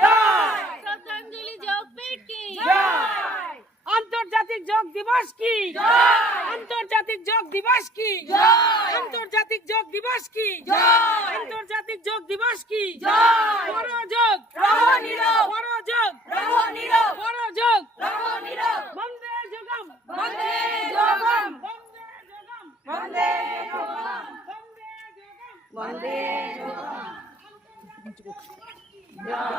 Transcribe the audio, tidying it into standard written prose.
জয়, শ্রদ্ধাঞ্জলি যোগপীঠ কি জয়, আন্তর্জাতিক যোগ দিবস কি জয়, আন্তর্জাতিক যোগ দিবস কি জয়, আন্তর্জাতিক যোগ দিবস কি জয়, আন্তর্জাতিক যোগ দিবস কি জয়, বড় যোগ রহ নীরব, বড় যোগ রহ নীরব, বড় যোগ রহ নীরব, বন্দে যোগম বন্দে যোগম, বন্দে যোগম বন্দে যোগম, বন্দে যোগম বন্দে যোগম, জয়।